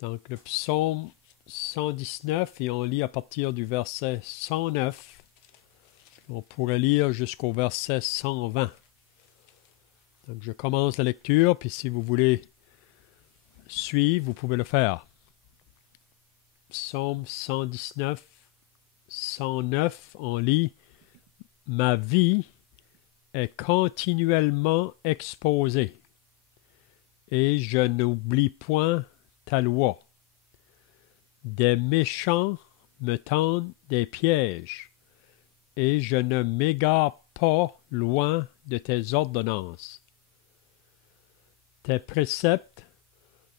Donc le psaume 119 et on lit à partir du verset 109. On pourrait lire jusqu'au verset 120. Donc je commence la lecture, puis si vous voulez suivre, vous pouvez le faire. Psaume 119, 109, on lit « Ma vie est continuellement exposée, et je n'oublie point ta loi. Des méchants me tendent des pièges, et je ne m'égare pas loin de tes ordonnances. Tes préceptes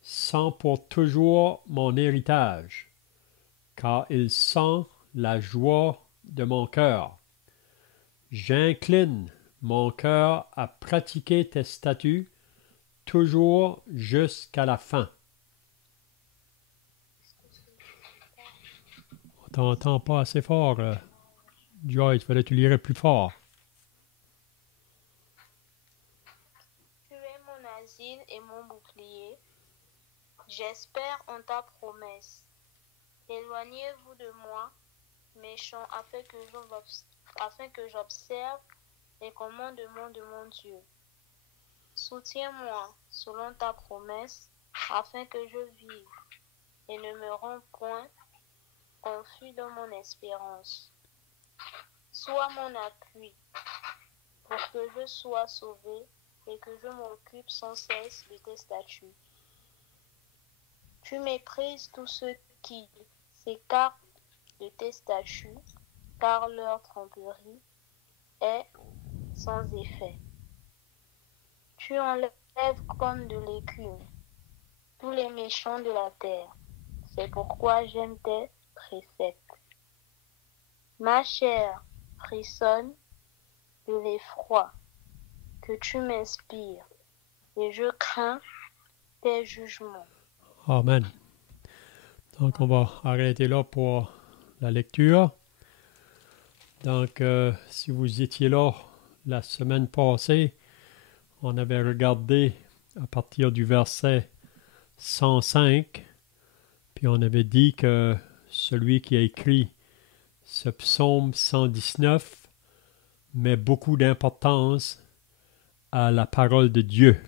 sont pour toujours mon héritage, car ils sont la joie de mon cœur. J'incline mon cœur à pratiquer tes statuts, toujours jusqu'à la fin. On t'entend pas assez fort, Joyce, fallait que tu lirais plus fort. Tu es mon asile et mon bouclier. J'espère en ta promesse. Éloignez-vous de moi, méchants, afin que j'observe les commandements de mon Dieu. Soutiens-moi selon ta promesse, afin que je vive, et ne me rends point confus dans mon espérance. Sois mon appui, pour que je sois sauvé, et que je m'occupe sans cesse de tes statuts. Tu méprises tous ceux qui s'écartent de tes statuts, car leur tromperie est sans effet. Tu enlèves comme de l'écume tous les méchants de la terre. C'est pourquoi j'aime tes préceptes. Ma chair frissonne de l'effroi que tu m'inspires, et je crains tes jugements. Amen. Donc, on va arrêter là pour la lecture. Donc, si vous étiez là la semaine passée, on avait regardé à partir du verset 105, puis on avait dit que celui qui a écrit ce psaume 119 met beaucoup d'importance à la parole de Dieu.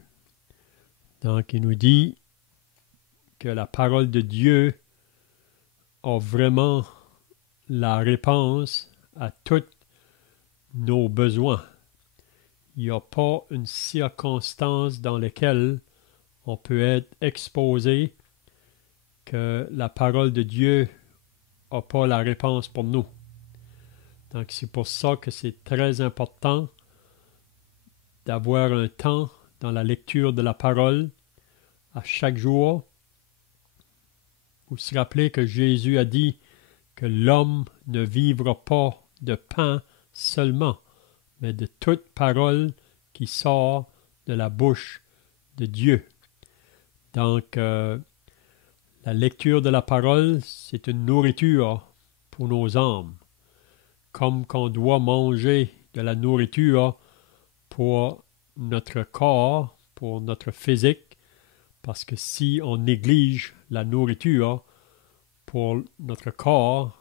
Donc, il nous dit que la parole de Dieu a vraiment la réponse à tous nos besoins. Il n'y a pas une circonstance dans laquelle on peut être exposé que la parole de Dieu n'a pas la réponse pour nous. Donc c'est pour ça que c'est très important d'avoir un temps dans la lecture de la parole à chaque jour. Vous vous rappelez que Jésus a dit que l'homme ne vivra pas de pain seulement, mais de toute parole qui sort de la bouche de Dieu. Donc, la lecture de la parole, c'est une nourriture pour nos âmes, comme qu'on doit manger de la nourriture pour notre corps, pour notre physique, parce que si on néglige la nourriture pour notre corps,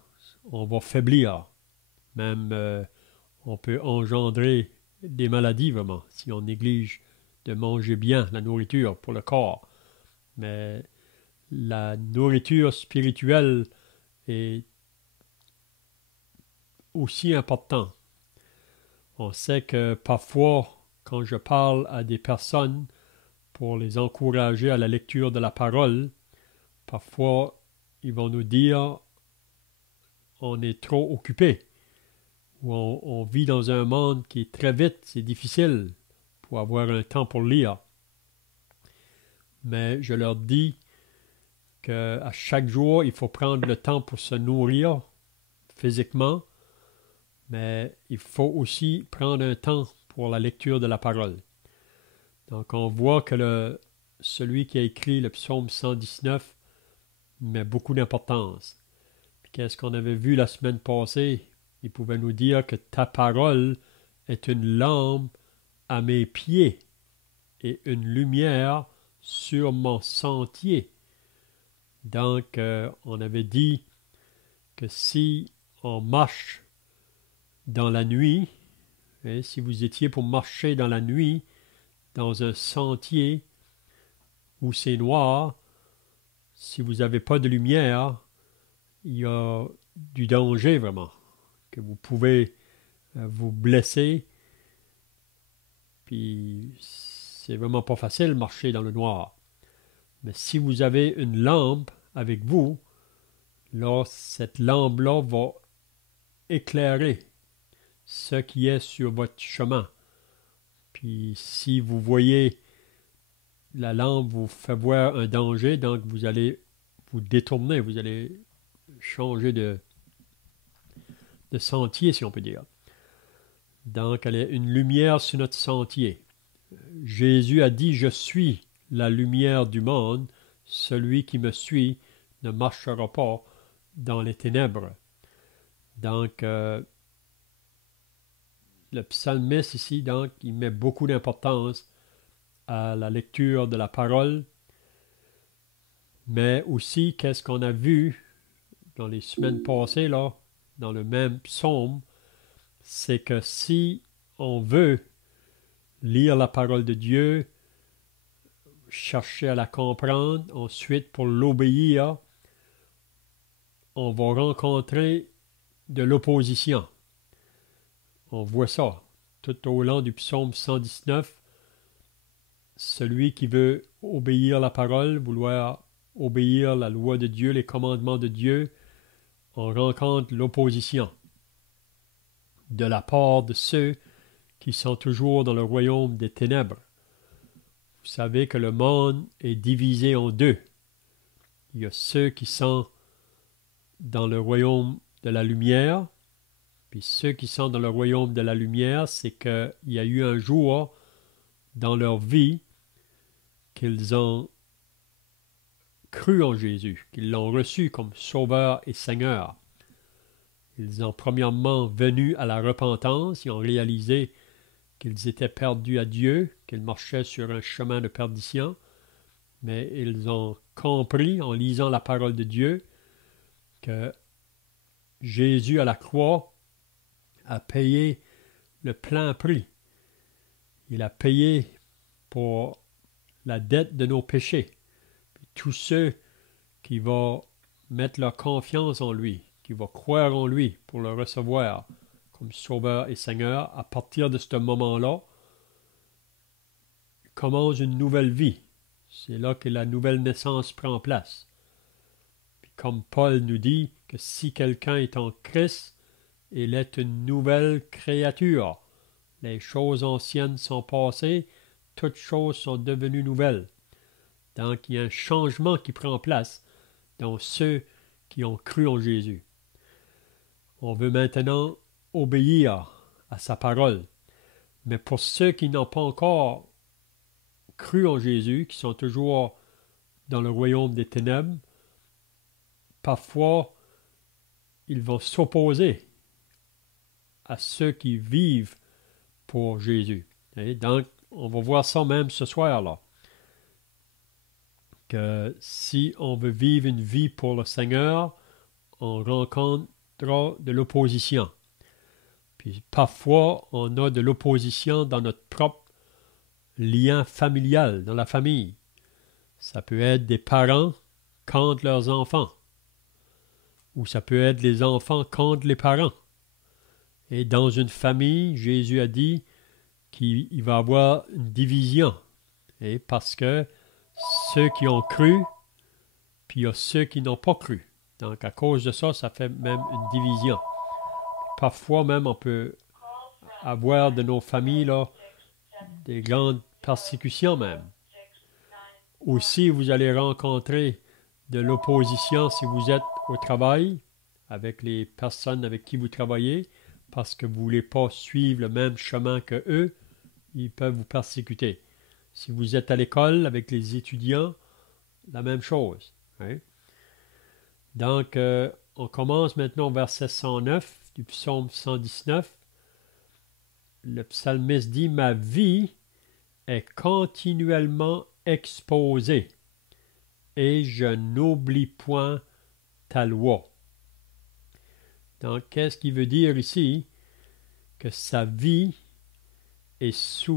on va faiblir. Même on peut engendrer des maladies vraiment si on néglige de manger bien la nourriture pour le corps. Mais la nourriture spirituelle est aussi importante. On sait que parfois, quand je parle à des personnes pour les encourager à la lecture de la parole, parfois ils vont nous dire on est trop occupé, ou on vit dans un monde qui est très vite, c'est difficile pour avoir un temps pour lire. Mais je leur dis qu'à chaque jour, il faut prendre le temps pour se nourrir physiquement, mais il faut aussi prendre un temps pour la lecture de la parole. Donc on voit que celui qui a écrit le psaume 119 met beaucoup d'importance. Qu'est-ce qu'on avait vu la semaine passée? Il pouvait nous dire que ta parole est une lampe à mes pieds et une lumière sur mon sentier. Donc, on avait dit que si on marche dans la nuit, hein, si vous étiez pour marcher dans la nuit, dans un sentier où c'est noir, si vous n'avez pas de lumière, il y a du danger vraiment, que vous pouvez vous blesser, puis c'est vraiment pas facile de marcher dans le noir. Mais si vous avez une lampe avec vous, là, cette lampe-là va éclairer ce qui est sur votre chemin. Puis si vous voyez la lampe vous fait voir un danger, donc vous allez vous détourner, vous allez changer de sentier, si on peut dire. Donc, elle est une lumière sur notre sentier. Jésus a dit, « Je suis la lumière du monde. Celui qui me suit ne marchera pas dans les ténèbres. » Donc, le psalmiste ici, donc, il met beaucoup d'importance à la lecture de la parole, mais aussi, qu'est-ce qu'on a vu dans les semaines passées, là, dans le même psaume, c'est que si on veut lire la parole de Dieu, chercher à la comprendre, ensuite pour l'obéir, on va rencontrer de l'opposition. On voit ça tout au long du psaume 119. Celui qui veut obéir la parole, vouloir obéir la loi de Dieu, les commandements de Dieu, on rencontre l'opposition de la part de ceux qui sont toujours dans le royaume des ténèbres. Vous savez que le monde est divisé en deux. Il y a ceux qui sont dans le royaume de la lumière, puis ceux qui sont dans le royaume de la lumière, c'est qu'il y a eu un jour dans leur vie qu'ils ont cru en Jésus, qu'ils l'ont reçu comme Sauveur et Seigneur. Ils ont premièrement venu à la repentance, ils ont réalisé qu'ils étaient perdus à Dieu, qu'ils marchaient sur un chemin de perdition, mais ils ont compris en lisant la parole de Dieu que Jésus à la croix a payé le plein prix. Il a payé pour la dette de nos péchés. Puis tous ceux qui vont mettre leur confiance en lui, qui vont croire en lui pour le recevoir comme Sauveur et Seigneur, à partir de ce moment-là, commence une nouvelle vie. C'est là que la nouvelle naissance prend place. Puis comme Paul nous dit que si quelqu'un est en Christ, il est une nouvelle créature. Les choses anciennes sont passées, toutes choses sont devenues nouvelles. Donc il y a un changement qui prend place dans ceux qui ont cru en Jésus. On veut maintenant obéir à sa parole. Mais pour ceux qui n'ont pas encore cru en Jésus, qui sont toujours dans le royaume des ténèbres, parfois ils vont s'opposer à ceux qui vivent pour Jésus. Et donc, on va voir ça même ce soir-là. Que si on veut vivre une vie pour le Seigneur, on rencontrera de l'opposition. Puis parfois, on a de l'opposition dans notre propre lien familial, dans la famille. Ça peut être des parents contre leurs enfants. Ou ça peut être les enfants contre les parents. Et dans une famille, Jésus a dit qu'il va y avoir une division. Et parce que ceux qui ont cru, puis il y a ceux qui n'ont pas cru. Donc à cause de ça, ça fait même une division. Parfois même, on peut avoir de nos familles là, des grandes persécutions même. Aussi, vous allez rencontrer de l'opposition si vous êtes au travail avec les personnes avec qui vous travaillez, parce que vous ne voulez pas suivre le même chemin que eux, ils peuvent vous persécuter. Si vous êtes à l'école avec les étudiants, la même chose. Hein? Donc, on commence maintenant au verset 109 du psaume 119. Le psalmiste dit « Ma vie est continuellement exposée et je n'oublie point ta loi. Donc, qu'est-ce qu'il veut dire ici? Que sa vie est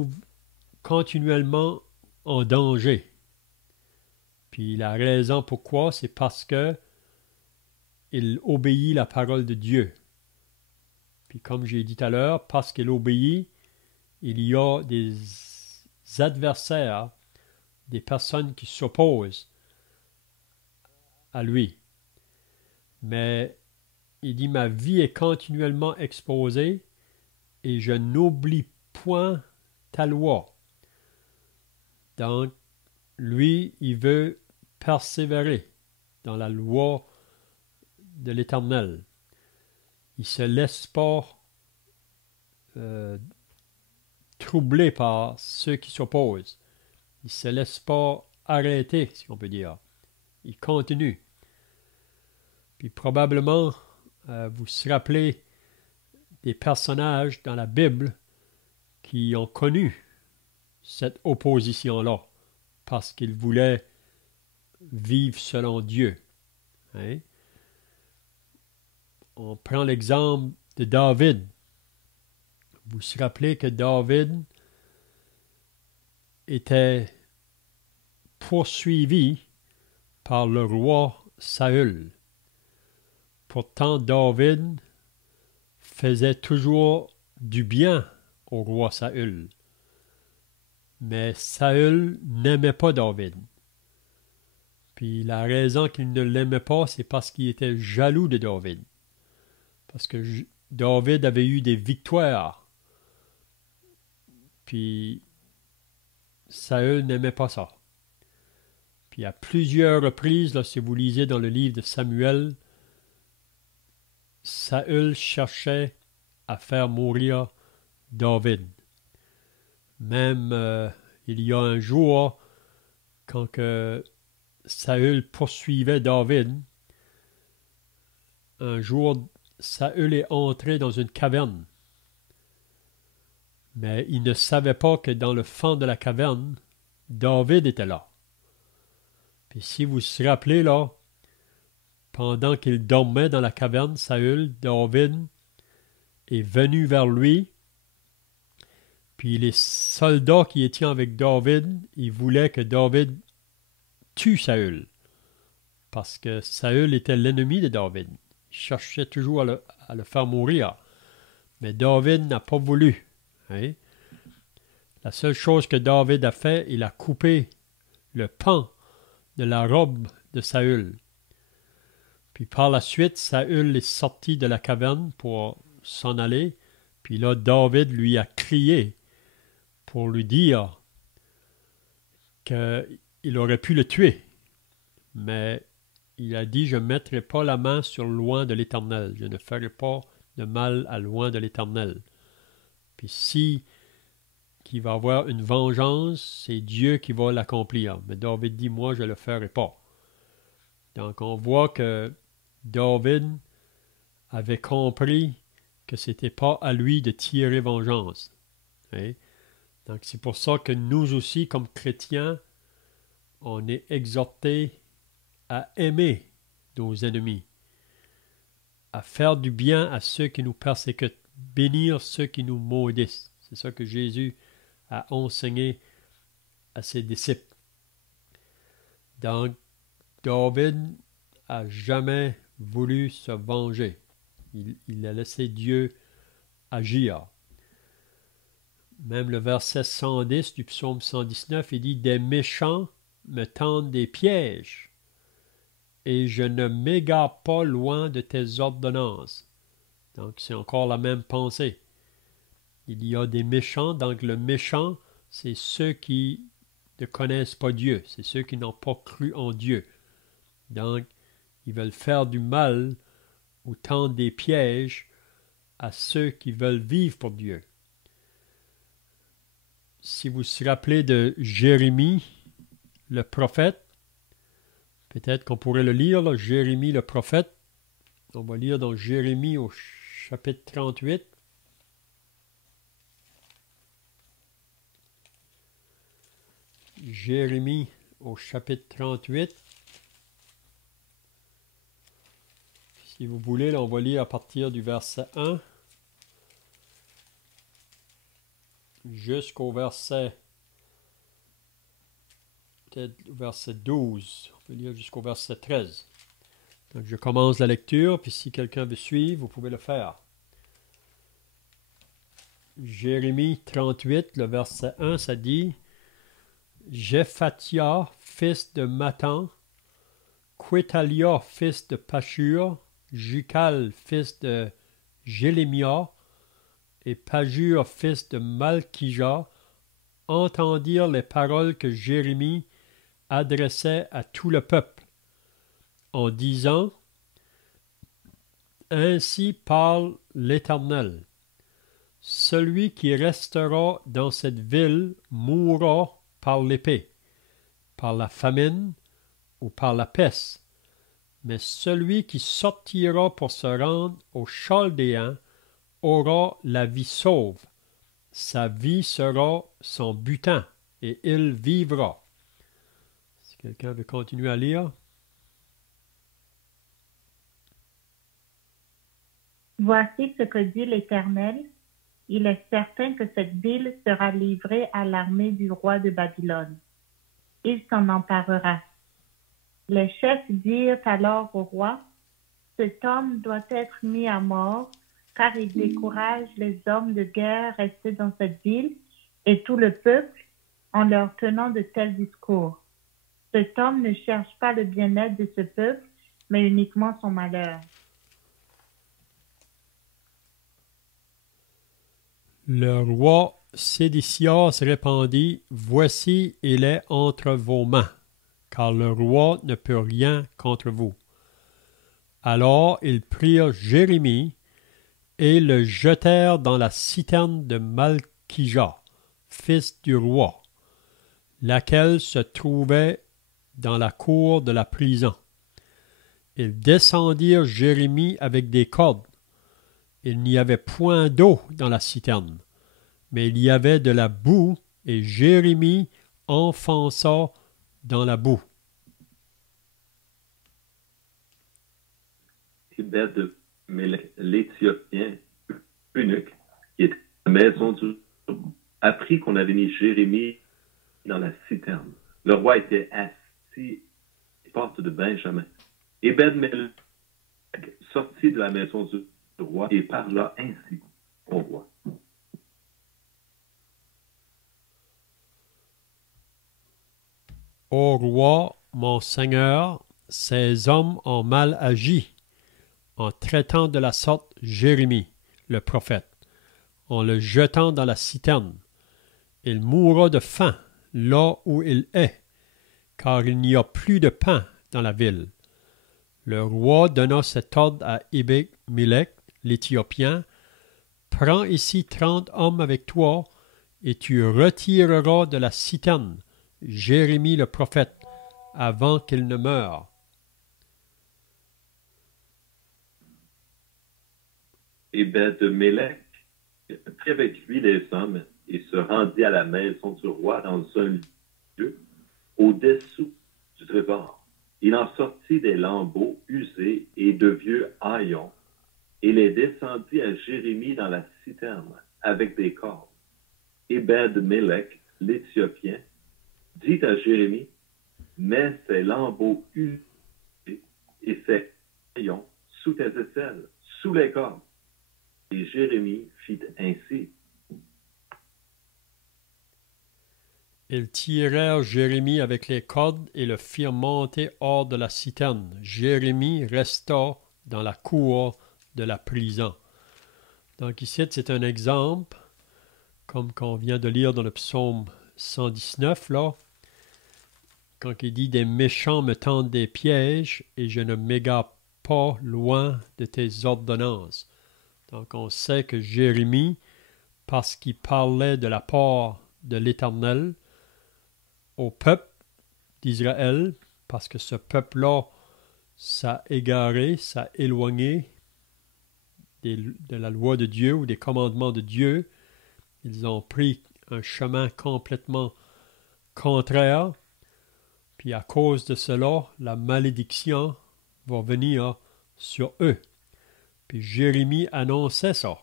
continuellement en danger. Puis la raison pourquoi, c'est parce que il obéit la parole de Dieu. Puis comme j'ai dit tout à l'heure, parce qu'il obéit, il y a des adversaires, des personnes qui s'opposent à lui. Mais il dit, ma vie est continuellement exposée et je n'oublie point ta loi. Donc, lui, il veut persévérer dans la loi de l'Éternel. Il ne se laisse pas troubler par ceux qui s'opposent. Il ne se laisse pas arrêter, si on peut dire. Il continue. Puis probablement, vous vous rappelez des personnages dans la Bible qui ont connu cette opposition-là parce qu'ils voulaient vivre selon Dieu. Hein? On prend l'exemple de David. Vous vous rappelez que David était poursuivi par le roi Saül. Pourtant, David faisait toujours du bien au roi Saül. Mais Saül n'aimait pas David. Puis la raison qu'il ne l'aimait pas, c'est parce qu'il était jaloux de David. Parce que David avait eu des victoires. Puis Saül n'aimait pas ça. Puis à plusieurs reprises, là, si vous lisez dans le livre de Samuel, Saül cherchait à faire mourir David. Même il y a un jour, quand que Saül poursuivait David, un jour, Saül est entré dans une caverne. Mais il ne savait pas que dans le fond de la caverne, David était là. Puis si vous vous rappelez là, pendant qu'il dormait dans la caverne, Saül, David est venu vers lui. Puis les soldats qui étaient avec David, ils voulaient que David tue Saül. Parce que Saül était l'ennemi de David. Il cherchait toujours à le faire mourir. Mais David n'a pas voulu. Hein? La seule chose que David a fait, il a coupé le pan de la robe de Saül. Puis par la suite, Saül est sorti de la caverne pour s'en aller. Puis là, David lui a crié pour lui dire qu'il aurait pu le tuer. Mais il a dit, je ne mettrai pas la main sur loin de l'Éternel. Je ne ferai pas de mal à loin de l'Éternel. Puis si qu'il va avoir une vengeance, c'est Dieu qui va l'accomplir. Mais David dit, moi, je ne le ferai pas. Donc, on voit que David avait compris que ce n'était pas à lui de tirer vengeance. Hein? Donc, c'est pour ça que nous aussi, comme chrétiens, on est exhortés à aimer nos ennemis, à faire du bien à ceux qui nous persécutent, bénir ceux qui nous maudissent. C'est ça que Jésus a enseigné à ses disciples. Donc, David n'a jamais voulu se venger. Il a laissé Dieu agir. Même le verset 110 du psaume 119, il dit « Des méchants me tendent des pièges, et je ne m'égare pas loin de tes ordonnances. » Donc, c'est encore la même pensée. Il y a des méchants, donc le méchant, c'est ceux qui ne connaissent pas Dieu, c'est ceux qui n'ont pas cru en Dieu. Donc, ils veulent faire du mal ou tendre des pièges à ceux qui veulent vivre pour Dieu. Si vous vous rappelez de Jérémie, le prophète, peut-être qu'on pourrait le lire, là, Jérémie le prophète. On va lire dans Jérémie au chapitre 38. Jérémie au chapitre 38. Si vous voulez, là, on va lire à partir du verset 1 jusqu'au verset, peut-être verset 12. On peut lire jusqu'au verset 13. Donc, je commence la lecture, puis si quelqu'un veut suivre, vous pouvez le faire. Jérémie 38, le verset 1, ça dit « Jephathia, fils de Matan, Quétalia, fils de Pashur, Jucal, fils de Jélémia, et Pajur, fils de Malkija, entendirent les paroles que Jérémie adressait à tout le peuple, en disant « Ainsi parle l'Éternel. Celui qui restera dans cette ville mourra par l'épée, par la famine ou par la peste, mais celui qui sortira pour se rendre aux Chaldéens aura la vie sauve. Sa vie sera son butin, et il vivra. » Si quelqu'un veut continuer à lire. Voici ce que dit l'Éternel. Il est certain que cette ville sera livrée à l'armée du roi de Babylone. Il s'en emparera. Les chefs dirent alors au roi, « Cet homme doit être mis à mort, car il décourage les hommes de guerre restés dans cette ville et tout le peuple en leur tenant de tels discours. Cet homme ne cherche pas le bien-être de ce peuple, mais uniquement son malheur. » Le roi Sédécias répondit, « Voici, il est entre vos mains, car le roi ne peut rien contre vous. » Alors ils prirent Jérémie et le jetèrent dans la citerne de Malkija, fils du roi, laquelle se trouvait dans la cour de la prison. Ils descendirent Jérémie avec des cordes. Il n'y avait point d'eau dans la citerne, mais il y avait de la boue, et Jérémie enfonça dans la boue. Ebed-Mélech, l'Éthiopien eunuque, qui était à la maison du roi, apprit qu'on avait mis Jérémie dans la citerne. Le roi était assis aux portes de Benjamin. Ebed-Mélech sortit de la maison du roi et parla ainsi au roi. Ô roi, mon Seigneur, ces hommes ont mal agi en traitant de la sorte Jérémie, le prophète, en le jetant dans la citerne. Il mourra de faim là où il est, car il n'y a plus de pain dans la ville. Le roi donna cet ordre à Ebed-Mélech, l'Éthiopien, « Prends ici 30 hommes avec toi, et tu retireras de la citerne Jérémie le prophète, avant qu'il ne meure. » Ebed-Mélech prit avec lui les hommes et se rendit à la maison du roi dans un lieu au-dessous du trésor. Il en sortit des lambeaux usés et de vieux haillons et les descendit à Jérémie dans la citerne avec des cordes. Ebed-Mélech, l'Éthiopien, dit à Jérémie, « Mets ces lambeaux usés et ces haillons sous tes aisselles, sous les cordes. » Et Jérémie fit ainsi. Ils tirèrent Jérémie avec les cordes et le firent monter hors de la citerne. Jérémie resta dans la cour de la prison. Donc ici, c'est un exemple, comme qu'on vient de lire dans le psaume 119, là, quand il dit « Des méchants me tendent des pièges, et je ne m'égare pas loin de tes ordonnances. » Donc on sait que Jérémie, parce qu'il parlait de la part de l'Éternel au peuple d'Israël, parce que ce peuple-là s'est égaré, s'est éloigné de la loi de Dieu ou des commandements de Dieu. Ils ont pris un chemin complètement contraire. Puis à cause de cela, la malédiction va venir sur eux. Puis Jérémie annonçait ça.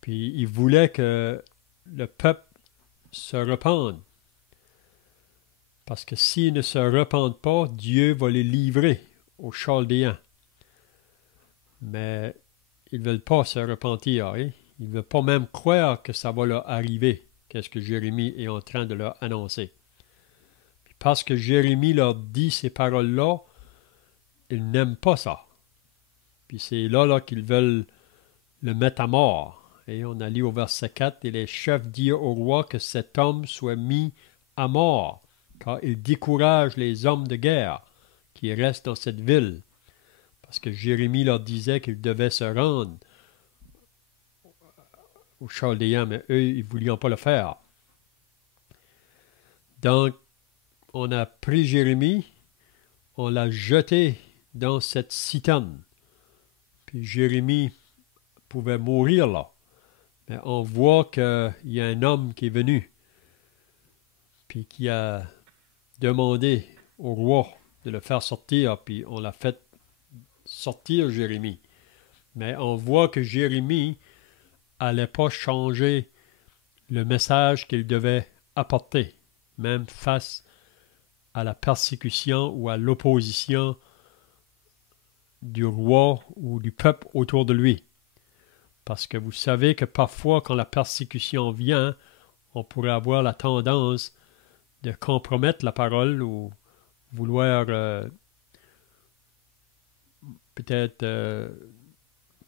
Puis il voulait que le peuple se repente. Parce que s'ils ne se repentent pas, Dieu va les livrer aux Chaldéens. Mais ils ne veulent pas se repentir. Hein? Ils ne veulent pas même croire que ça va leur arriver. Qu'est-ce que Jérémie est en train de leur annoncer. Puis parce que Jérémie leur dit ces paroles-là, ils n'aiment pas ça. Puis c'est là qu'ils veulent le mettre à mort. Et on a lu au verset 4, « Et les chefs dirent au roi que cet homme soit mis à mort, car il décourage les hommes de guerre qui restent dans cette ville. » Parce que Jérémie leur disait qu'ils devaient se rendre aux Chaldéens, mais eux, ils ne voulaient pas le faire. Donc, on a pris Jérémie, on l'a jeté dans cette citerne. Puis Jérémie pouvait mourir là. Mais on voit qu'il y a un homme qui est venu, puis qui a demandé au roi de le faire sortir, puis on l'a fait sortir Jérémie. Mais on voit que Jérémie n'allait pas changer le message qu'il devait apporter, même face à la persécution ou à l'opposition du roi ou du peuple autour de lui. Parce que vous savez que parfois, quand la persécution vient, on pourrait avoir la tendance de compromettre la parole ou vouloir peut-être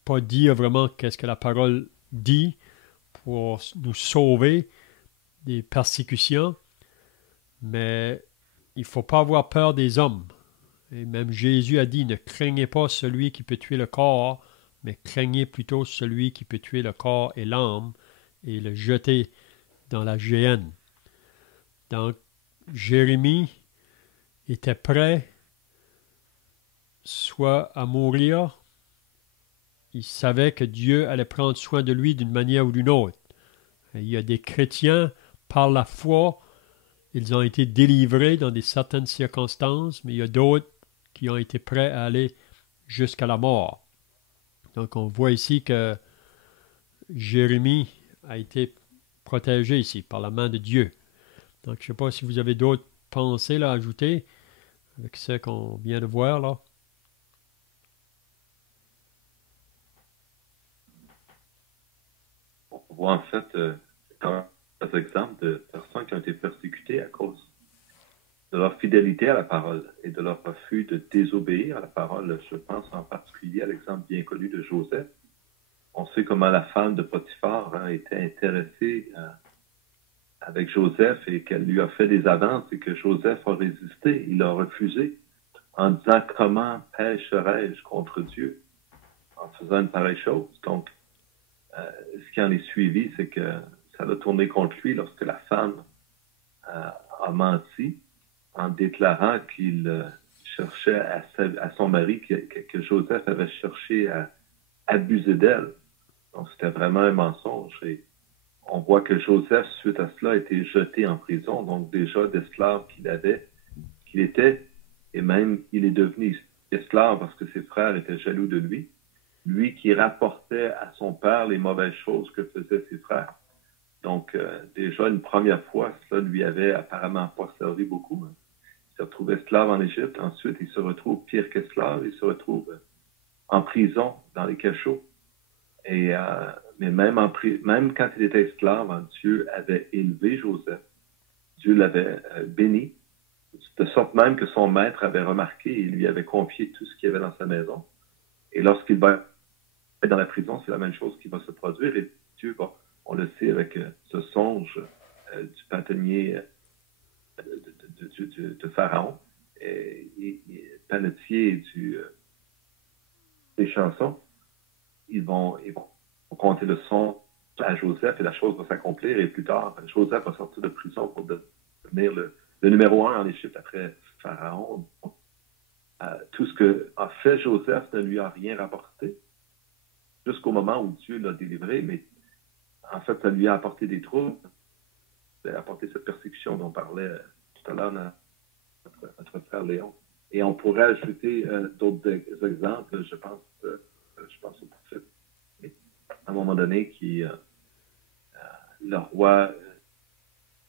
pas dire vraiment qu'est-ce que la parole dit pour nous sauver des persécutions. Mais il ne faut pas avoir peur des hommes. Et même Jésus a dit, ne craignez pas celui qui peut tuer le corps, mais craignez plutôt celui qui peut tuer le corps et l'âme et le jeter dans la géhenne. Donc, Jérémie était prêt soit à mourir, il savait que Dieu allait prendre soin de lui d'une manière ou d'une autre. Et il y a des chrétiens, par la foi, ils ont été délivrés dans certaines circonstances, mais il y a d'autres qui ont été prêts à aller jusqu'à la mort. Donc, on voit ici que Jérémie a été protégé ici par la main de Dieu. Donc, je ne sais pas si vous avez d'autres pensées là, à ajouter avec ce qu'on vient de voir là. On voit en fait des exemples de personnes qui ont été persécutées à cause de leur fidélité à la parole et de leur refus de désobéir à la parole. Je pense en particulier à l'exemple bien connu de Joseph. On sait comment la femme de Potiphar était intéressée avec Joseph et qu'elle lui a fait des avances et que Joseph a résisté. Il a refusé en disant « Comment pécherais-je contre Dieu ?» en faisant une pareille chose. Donc, ce qui en est suivi, c'est que ça a tourné contre lui lorsque la femme a menti en déclarant qu'il cherchait à son mari, que Joseph avait cherché à abuser d'elle. Donc, c'était vraiment un mensonge. Et on voit que Joseph, suite à cela, a été jeté en prison. Donc, déjà, d'esclave qu'il était, et même il est devenu esclave parce que ses frères étaient jaloux de lui. Lui qui rapportait à son père les mauvaises choses que faisaient ses frères. Donc, déjà, une première fois, cela lui avait apparemment pas servi beaucoup. Il se retrouve esclave en Égypte. Ensuite, il se retrouve pire qu'esclave. Il se retrouve en prison, dans les cachots. Et, mais même quand il était esclave, Dieu avait élevé Joseph. Dieu l'avait béni, de sorte même que son maître avait remarqué et lui avait confié tout ce qu'il y avait dans sa maison. Et lorsqu'il va être dans la prison, c'est la même chose qui va se produire. Et Dieu, bon, on le sait avec ce songe du pantonnier de Pharaon, et panetier des chansons, ils vont compter le son à Joseph et la chose va s'accomplir. Et plus tard, Joseph va sortir de prison pour devenir le numéro 1 en Égypte après Pharaon. Tout ce que a fait Joseph ne lui a rien rapporté jusqu'au moment où Dieu l'a délivré, mais en fait, ça lui a apporté des troubles, ça a apporté cette persécution dont parlait tout à l'heure notre frère Léon. Et on pourrait ajouter d'autres exemples, je pense je pense au prophète, à un moment donné, le roi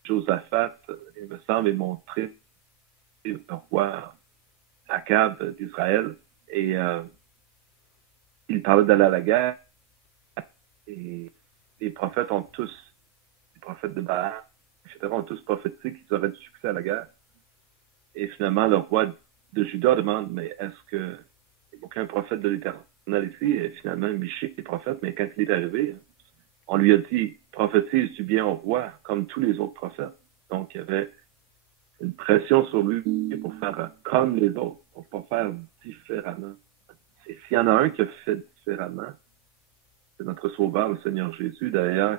Josaphat, il me semble, est montré le roi Akab d'Israël, et il parlait d'aller à la guerre, et les prophètes les prophètes de Baal, etc., ont tous prophétisé qu'ils auraient du succès à la guerre. Et finalement, le roi de Juda demande, mais est-ce qu'il n'y a aucun prophète de l'Éternel ici? Et finalement, Michée est prophète, mais quand il est arrivé, on lui a dit, prophétise du bien au roi, comme tous les autres prophètes. Donc, il y avait une pression sur lui pour faire comme les autres, pour ne pas faire différemment. Et s'il y en a un qui a fait différemment, c'est notre Sauveur, le Seigneur Jésus. D'ailleurs,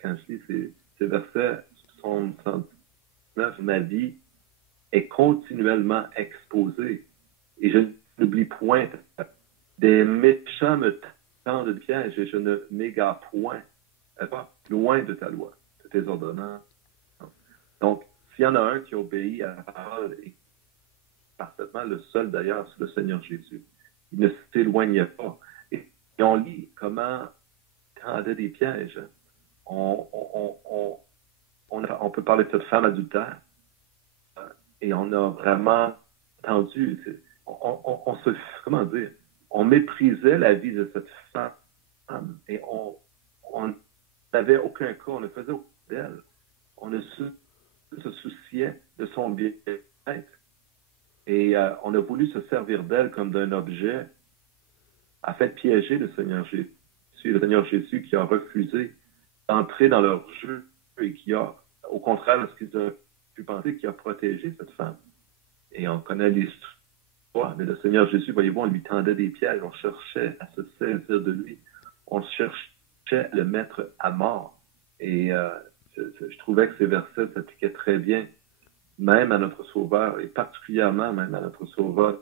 quand je lis ces versets 79, ma vie est continuellement exposée. Et je n'oublie point. Des méchants me tendent de piège et je ne m'égare point. Pas loin de ta loi, de tes ordonnances. Donc, s'il y en a un qui obéit à la parole, et parfaitement le seul d'ailleurs, c'est le Seigneur Jésus. Il ne s'éloignait pas. Et on lit comment tendait des pièges. On peut parler de cette femme adultère. Et on a vraiment entendu, comment dire, on méprisait la vie de cette femme et on n'avait aucun cas, on ne faisait aucun d'elle. On ne se souciait de son bien-être. Et on a voulu se servir d'elle comme d'un objet afin de piéger le Seigneur Jésus. Le Seigneur Jésus qui a refusé d'entrer dans leur jeu et qui a, au contraire de ce qu'ils ont pu penser, qui a protégé cette femme. Et on connaît l'histoire, mais le Seigneur Jésus, voyez-vous, on lui tendait des pièges, on cherchait à se saisir de lui, on cherchait à le mettre à mort. Et je trouvais que ces versets s'appliquaient très bien, même à notre Sauveur, et particulièrement même à notre Sauveur,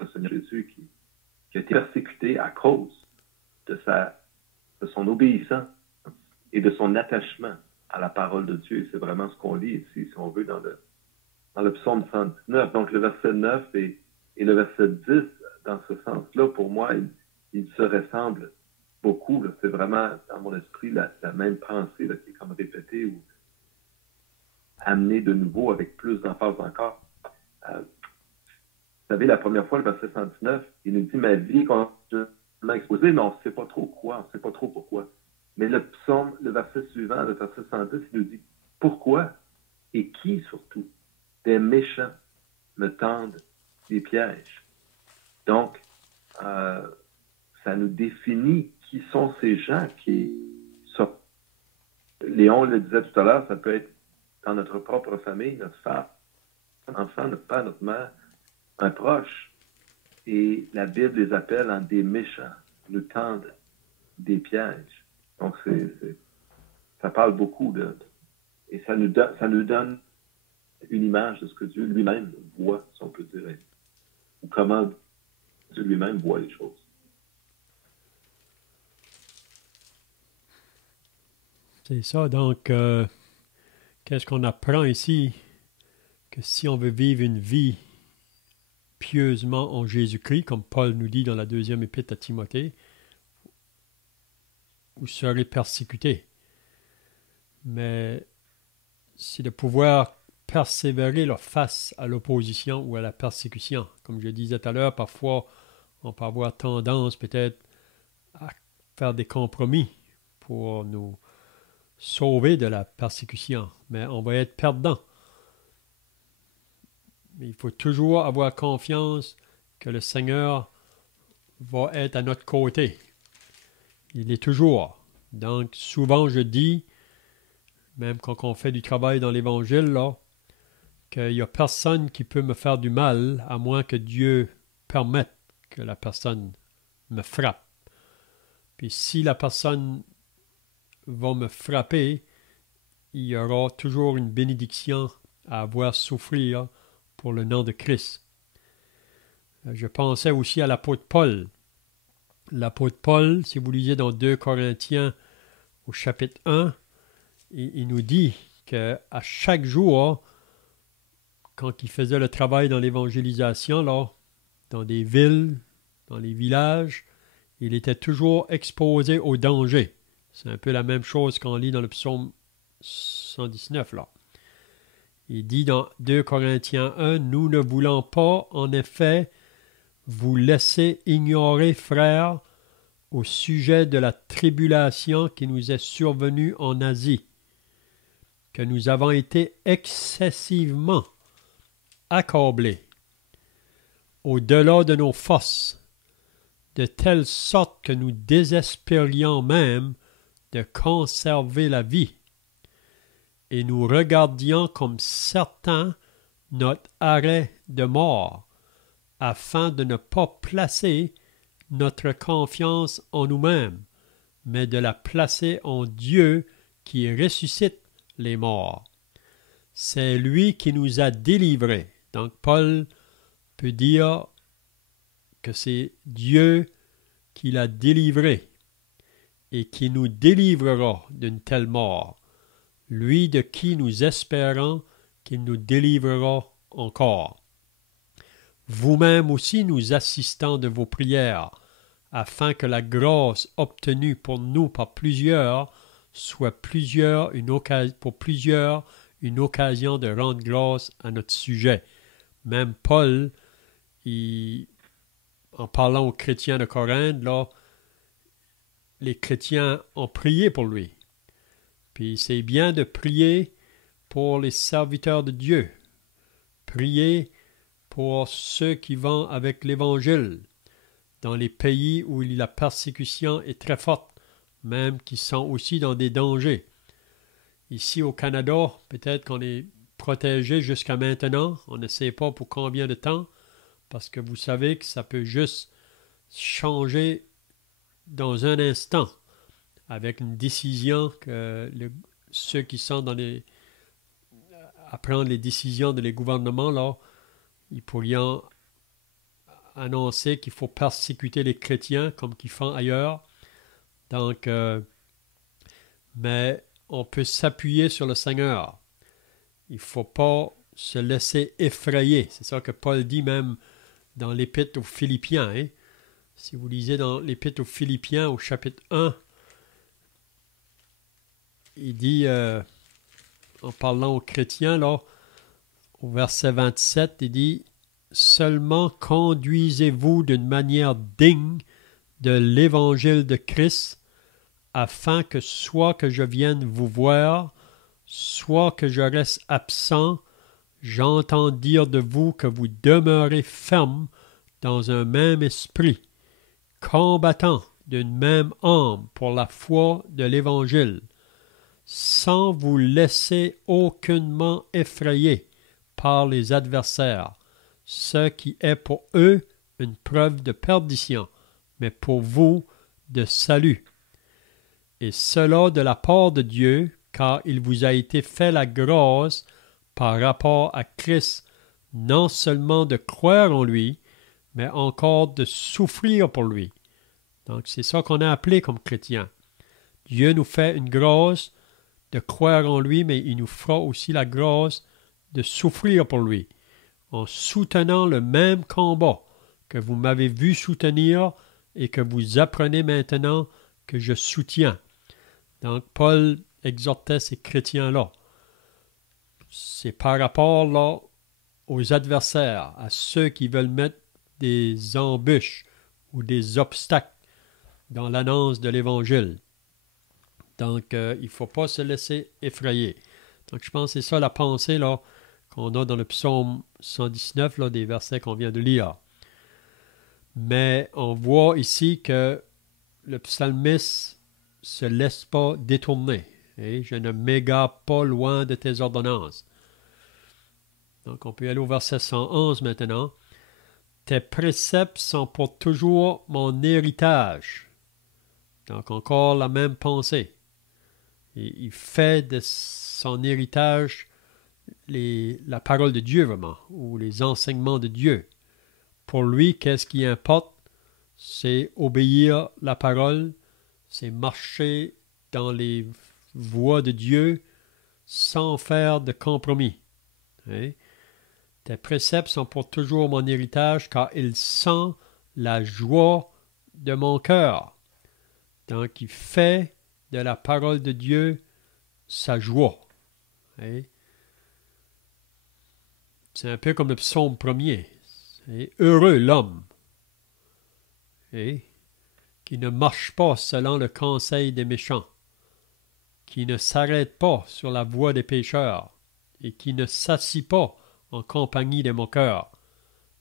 le Seigneur Jésus, qui a été persécuté à cause de son obéissance et de son attachement à la parole de Dieu. C'est vraiment ce qu'on lit ici, si on veut, dans le psaume 119. Donc, le verset 9 et le verset 10, dans ce sens-là, pour moi, ils se ressemblent beaucoup. C'est vraiment, dans mon esprit, la même pensée là, qui est comme répétée ou amenée de nouveau avec plus d'emphase encore. Vous savez, la première fois, le verset 119, il nous dit « Ma vie est continuellement exposée », mais on ne sait pas trop quoi, on ne sait pas trop pourquoi. Mais le psaume, le verset suivant, le verset 110, il nous dit « Pourquoi et qui surtout des méchants me tendent des pièges. » Donc, ça nous définit qui sont ces gens qui sont. Léon le disait tout à l'heure, ça peut être dans notre propre famille, notre femme, notre enfant, notre père, notre mère, un proche. Et la Bible les appelle en des méchants, nous tendent des pièges. Donc, ça parle beaucoup et ça nous donne une image de ce que Dieu lui-même voit, si on peut dire, ou comment Dieu lui-même voit les choses. C'est ça, donc, qu'est-ce qu'on apprend ici? Que si on veut vivre une vie pieusement en Jésus-Christ, comme Paul nous dit dans la deuxième épître à Timothée, vous serez persécutés. Mais c'est de pouvoir persévérer là, face à l'opposition ou à la persécution. Comme je disais tout à l'heure, parfois, on peut avoir tendance peut-être à faire des compromis pour nous sauver de la persécution. Mais on va être perdant. Mais il faut toujours avoir confiance que le Seigneur va être à notre côté. Il est toujours. Donc, souvent, je dis, même quand on fait du travail dans l'Évangile, là, qu'il n'y a personne qui peut me faire du mal, à moins que Dieu permette que la personne me frappe. Puis si la personne va me frapper, il y aura toujours une bénédiction à avoir souffrir pour le nom de Christ. Je pensais aussi à l'apôtre Paul. L'apôtre Paul, si vous lisez dans 2 Corinthiens au chapitre 1, il nous dit qu'à chaque jour, quand il faisait le travail dans l'évangélisation, là, dans des villes, dans les villages, Il était toujours exposé au danger. C'est un peu la même chose qu'on lit dans le psaume 119, là. Il dit dans 2 Corinthiens 1, « Nous ne voulons pas, en effet, vous laisser ignorer, frères, au sujet de la tribulation qui nous est survenue en Asie, que nous avons été excessivement accablés, au-delà de nos forces, de telle sorte que nous désespérions même de conserver la vie, et nous regardions comme certain notre arrêt de mort, afin de ne pas placer notre confiance en nous-mêmes, mais de la placer en Dieu qui ressuscite les morts. C'est lui qui nous a délivrés. Donc Paul peut dire que c'est Dieu qui l'a délivré et qui nous délivrera d'une telle mort, lui de qui nous espérons qu'il nous délivrera encore. Vous-même aussi nous assistons de vos prières, afin que la grâce obtenue pour nous par plusieurs soit pour plusieurs une occasion de rendre grâce à notre sujet. Même Paul, en parlant aux chrétiens de Corinthe, là, les chrétiens ont prié pour lui. Puis c'est bien de prier pour les serviteurs de Dieu. Prier pour ceux qui vont avec l'Évangile dans les pays où la persécution est très forte, même qui sont aussi dans des dangers. Ici au Canada, peut-être qu'on est protégé jusqu'à maintenant. On ne sait pas pour combien de temps, parce que vous savez que ça peut juste changer dans un instant avec une décision que ceux qui sont à prendre les décisions de les gouvernements, là, ils pourraient annoncer qu'il faut persécuter les chrétiens comme qu'ils font ailleurs. Donc, mais on peut s'appuyer sur le Seigneur. Il ne faut pas se laisser effrayer. C'est ça que Paul dit même dans l'Épître aux Philippiens. Hein? Si vous lisez dans l'Épître aux Philippiens au chapitre 1, il dit, en parlant aux chrétiens, là, au verset 27, il dit « Seulement conduisez-vous d'une manière digne de l'évangile de Christ, afin que soit que je vienne vous voir, soit que je reste absent, j'entends dire de vous que vous demeurez ferme dans un même esprit, combattant d'une même âme pour la foi de l'Évangile, sans vous laisser aucunement effrayer par les adversaires, ce qui est pour eux une preuve de perdition, mais pour vous de salut. Et cela de la part de Dieu, car il vous a été fait la grâce par rapport à Christ, non seulement de croire en lui, mais encore de souffrir pour lui. Donc c'est ça qu'on a appelé comme chrétien. Dieu nous fait une grâce de croire en lui, mais il nous fera aussi la grâce de souffrir pour lui, en soutenant le même combat que vous m'avez vu soutenir et que vous apprenez maintenant que je soutiens. Donc Paul exhortait ces chrétiens-là. C'est par rapport là aux adversaires, à ceux qui veulent mettre des embûches ou des obstacles dans l'annonce de l'Évangile. Donc, il ne faut pas se laisser effrayer. Donc, je pense que c'est ça la pensée là, qu'on a dans le psaume 119, là, des versets qu'on vient de lire. Mais on voit ici que le psalmiste ne se laisse pas détourner. Et je ne m'égare pas loin de tes ordonnances. Donc, on peut aller au verset 111 maintenant. Tes préceptes sont pour toujours mon héritage. Donc, encore la même pensée. Et il fait de son héritage la parole de Dieu, vraiment, ou les enseignements de Dieu. Pour lui, qu'est-ce qui importe? C'est obéir la parole, c'est marcher dans les voies de Dieu sans faire de compromis. Hein? Tes préceptes sont pour toujours mon héritage, car ils sont la joie de mon cœur. Donc, il fait de la parole de Dieu sa joie. Hein? C'est un peu comme le psaume 1er. Heureux l'homme qui ne marche pas selon le conseil des méchants, qui ne s'arrête pas sur la voie des pécheurs, et qui ne s'assit pas en compagnie des moqueurs,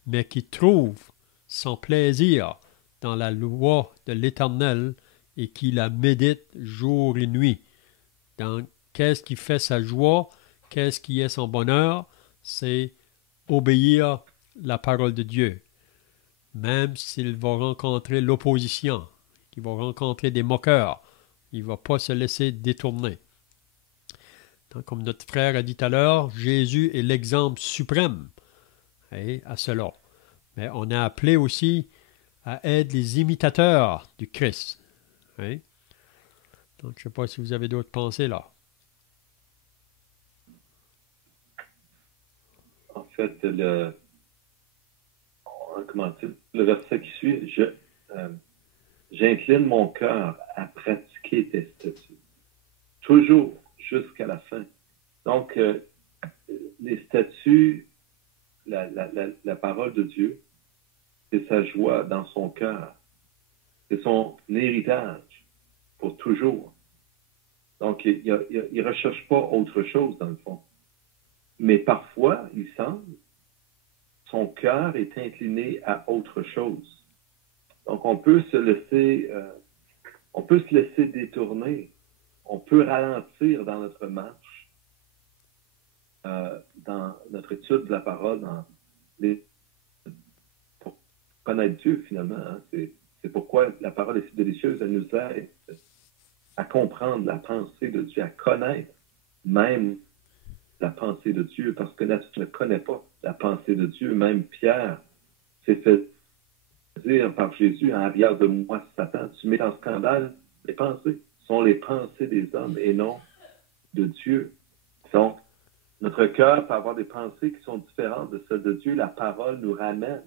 mais qui trouve son plaisir dans la loi de l'Éternel et qui la médite jour et nuit. Donc, qu'est-ce qui fait sa joie? Qu'est-ce qui est son bonheur? C'est obéir la parole de Dieu. Même s'il va rencontrer l'opposition, qu'il va rencontrer des moqueurs, il ne va pas se laisser détourner. Donc, comme notre frère a dit tout à l'heure, Jésus est l'exemple suprême à cela. Mais on est appelé aussi à être les imitateurs du Christ. Donc, je ne sais pas si vous avez d'autres pensées là. En fait, le verset qui suit, j'incline mon cœur à pratiquer tes statuts. Toujours jusqu'à la fin. Donc, les statuts, la parole de Dieu, c'est sa joie dans son cœur. C'est son héritage pour toujours. Donc, il ne recherche pas autre chose, dans le fond. Mais parfois, il semble, son cœur est incliné à autre chose. Donc, on peut se laisser détourner. On peut ralentir dans notre marche, dans notre étude de la parole, pour connaître Dieu, finalement. Hein. C'est pourquoi la parole est si délicieuse. Elle nous aide à comprendre la pensée de Dieu, à connaître même la pensée de Dieu, parce que là, tu ne connais pas la pensée de Dieu. Même Pierre s'est fait dire par Jésus, en arrière de moi, Satan, tu mets en scandale les pensées. Sont les pensées des hommes et non de Dieu. Donc, notre cœur peut avoir des pensées qui sont différentes de celles de Dieu. La parole nous ramène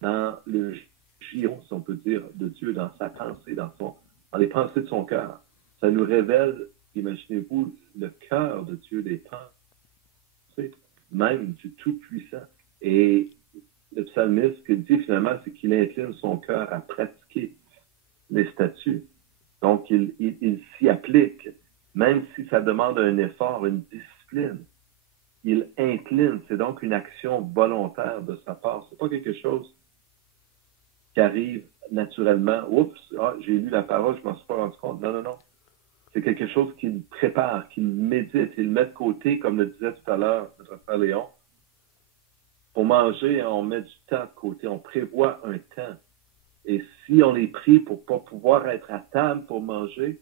dans le giron, si on peut dire, de Dieu, dans sa pensée, dans les pensées de son cœur. Ça nous révèle, imaginez-vous, le cœur de Dieu, les pensées, même du Tout-Puissant. Et le psalmiste, ce qu'il dit finalement, c'est qu'il incline son cœur à pratiquer les statuts. Donc, il s'y applique, même si ça demande un effort, une discipline. Il incline, c'est donc une action volontaire de sa part. Ce n'est pas quelque chose qui arrive naturellement. Oups, j'ai lu la parole, je ne m'en suis pas rendu compte. Non, non, non. C'est quelque chose qu'il prépare, qu'il médite, il met de côté, comme le disait tout à l'heure notre frère Léon. Pour manger, on met du temps de côté, on prévoit un temps. Et si on est pris pour ne pas pouvoir être à table pour manger,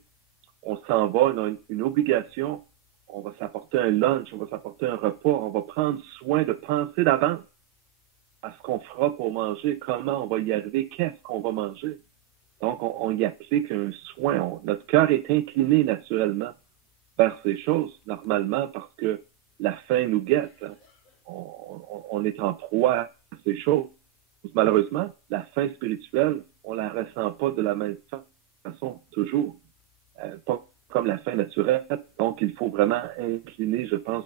on s'en va, on a une obligation, on va s'apporter un lunch, on va s'apporter un repas, on va prendre soin de penser d'avance à ce qu'on fera pour manger, comment on va y arriver, qu'est-ce qu'on va manger. Donc, on y applique un soin. Notre cœur est incliné naturellement vers ces choses, normalement, parce que la faim nous guette. Hein. On est en proie à ces choses. Malheureusement, la faim spirituelle, on ne la ressent pas de la même façon, toujours. Pas comme la faim naturelle. Donc, il faut vraiment incliner, je pense,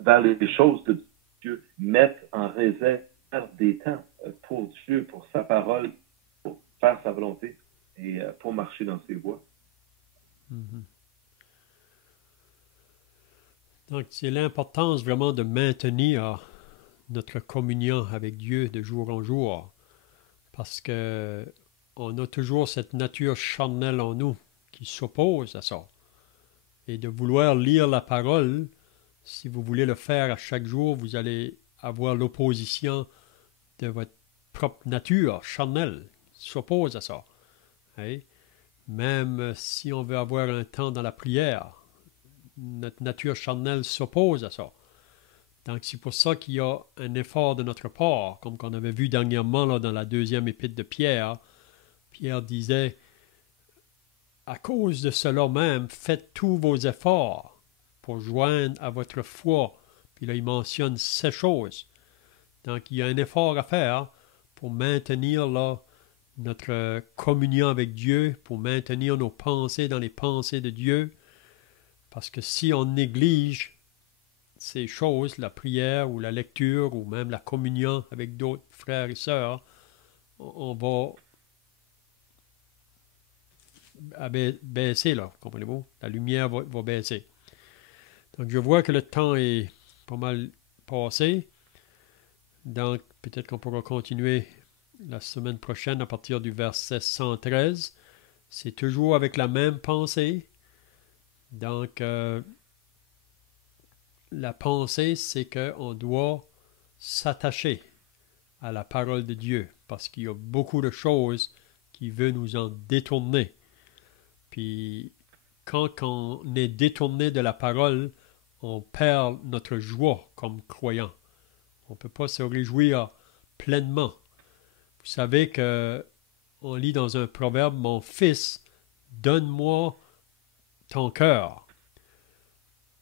vers les choses de Dieu, mettre en réserve des temps pour Dieu, pour sa parole, pour faire sa volonté et pour marcher dans ses voies. Mm-hmm. Donc, c'est l'importance vraiment de maintenir notre communion avec Dieu de jour en jour, parce que on a toujours cette nature charnelle en nous qui s'oppose à ça. Et de vouloir lire la parole, si vous voulez le faire à chaque jour, vous allez avoir l'opposition de votre propre nature charnelle qui s'oppose à ça. Hein? Même si on veut avoir un temps dans la prière, notre nature charnelle s'oppose à ça. Donc, c'est pour ça qu'il y a un effort de notre part, comme qu'on avait vu dernièrement là, dans la deuxième épître de Pierre. Pierre disait, à cause de cela même, faites tous vos efforts pour joindre à votre foi. Puis là, il mentionne 6 choses. Donc, il y a un effort à faire pour maintenir là, notre communion avec Dieu, pour maintenir nos pensées dans les pensées de Dieu. Parce que si on néglige ces choses, la prière ou la lecture ou même la communion avec d'autres frères et sœurs, on va baisser, là, comprenez-vous? La lumière va baisser. Donc, je vois que le temps est pas mal passé. Donc, peut-être qu'on pourra continuer la semaine prochaine à partir du verset 113. C'est toujours avec la même pensée. Donc, la pensée, c'est qu'on doit s'attacher à la parole de Dieu parce qu'il y a beaucoup de choses qui veulent nous en détourner. Puis, quand on est détourné de la parole, on perd notre joie comme croyant. On ne peut pas se réjouir pleinement. Vous savez que on lit dans un proverbe, « Mon fils, donne-moi ton cœur. »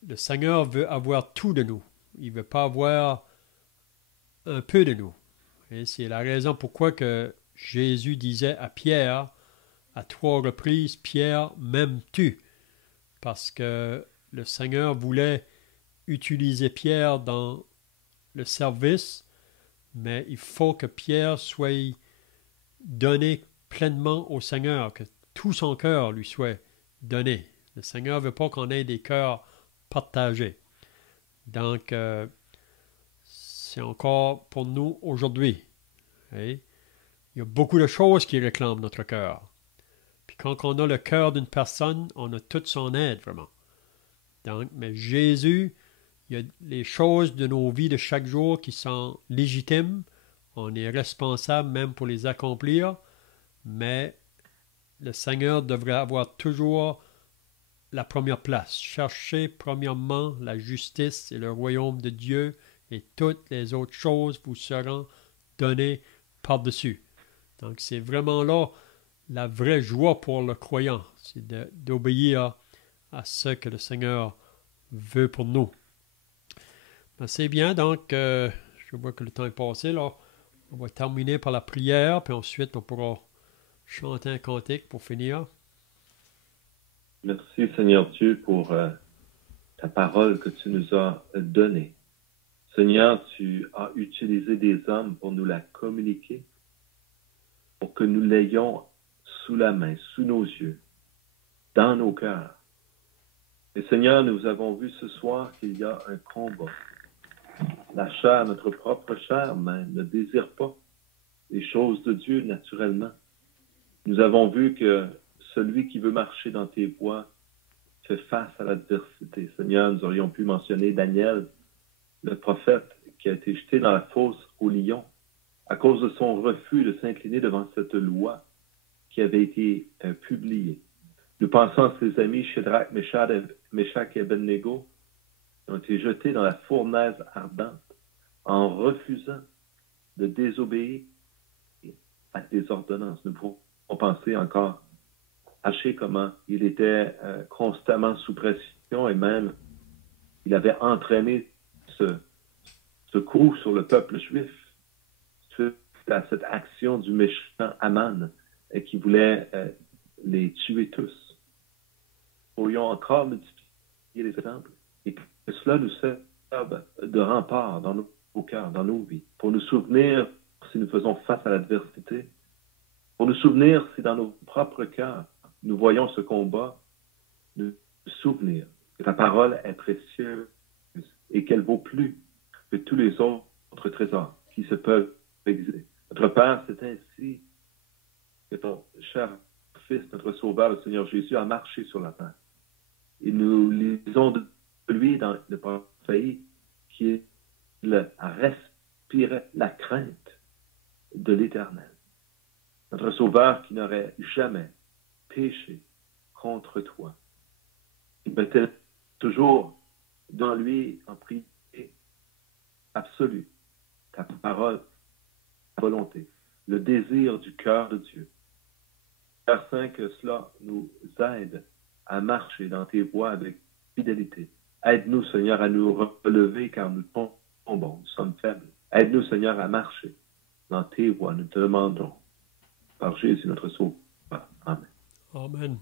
Le Seigneur veut avoir tout de nous. Il ne veut pas avoir un peu de nous. Et c'est la raison pourquoi que Jésus disait à Pierre, à 3 reprises, « Pierre, m'aimes-tu? » Parce que le Seigneur voulait utiliser Pierre dans le service, mais il faut que Pierre soit donné pleinement au Seigneur, que tout son cœur lui soit donné. Le Seigneur ne veut pas qu'on ait des cœurs partagés. Donc, c'est encore pour nous aujourd'hui. Il y a beaucoup de choses qui réclament notre cœur. Puis quand on a le cœur d'une personne, on a toute son aide, vraiment. Donc, mais Jésus, il y a les choses de nos vies de chaque jour qui sont légitimes. On est responsable même pour les accomplir. Mais le Seigneur devrait avoir toujours la première place. Cherchez premièrement la justice et le royaume de Dieu et toutes les autres choses vous seront données par-dessus. Donc c'est vraiment là la vraie joie pour le croyant. C'est d'obéir à ce que le Seigneur veut pour nous. Ben, c'est bien, donc je vois que le temps est passé. Là. On va terminer par la prière, puis ensuite on pourra chanter un cantique pour finir. Merci Seigneur Dieu pour ta parole que tu nous as donnée. Seigneur, tu as utilisé des hommes pour nous la communiquer, pour que nous l'ayons sous la main, sous nos yeux, dans nos cœurs. Et Seigneur, nous avons vu ce soir qu'il y a un combat. La chair, notre propre chair même, ne désire pas les choses de Dieu naturellement. Nous avons vu que celui qui veut marcher dans tes voies fait face à l'adversité. Seigneur, nous aurions pu mentionner Daniel, le prophète, qui a été jeté dans la fosse au lion à cause de son refus de s'incliner devant cette loi qui avait été publiée. Nous pensons à ses amis Shadrach, Meshach et Abednego qui ont été jetés dans la fournaise ardente en refusant de désobéir à tes ordonnances. Nous pouvons penser encore à comment il était constamment sous pression et même il avait entraîné ce coup sur le peuple juif suite à cette action du méchant Aman qui voulait les tuer tous. Nous pourrions encore multiplier les exemples et que cela nous serve de rempart dans nos cœurs, dans nos vies, pour nous souvenir si nous faisons face à l'adversité, pour nous souvenir si dans nos propres cœurs nous voyons ce combat, nous souvenir que ta parole est précieuse et qu'elle vaut plus que tous les autres trésors qui se peuvent exister. Notre Père, c'est ainsi que ton cher Fils, notre Sauveur, le Seigneur Jésus, a marché sur la terre. Et nous lisons de lui dans le prophète qui respirait la crainte de l'Éternel. Notre Sauveur qui n'aurait jamais péché contre toi. Il mettait toujours dans lui en prière absolue ta parole, ta volonté, le désir du cœur de Dieu. Père Saint, que cela nous aide à marcher dans tes voies avec fidélité. Aide-nous, Seigneur, à nous relever car nous tombons, nous sommes faibles. Aide-nous, Seigneur, à marcher dans tes voies, nous te demandons. par Jésus notre Sauveur. Amen. Amen.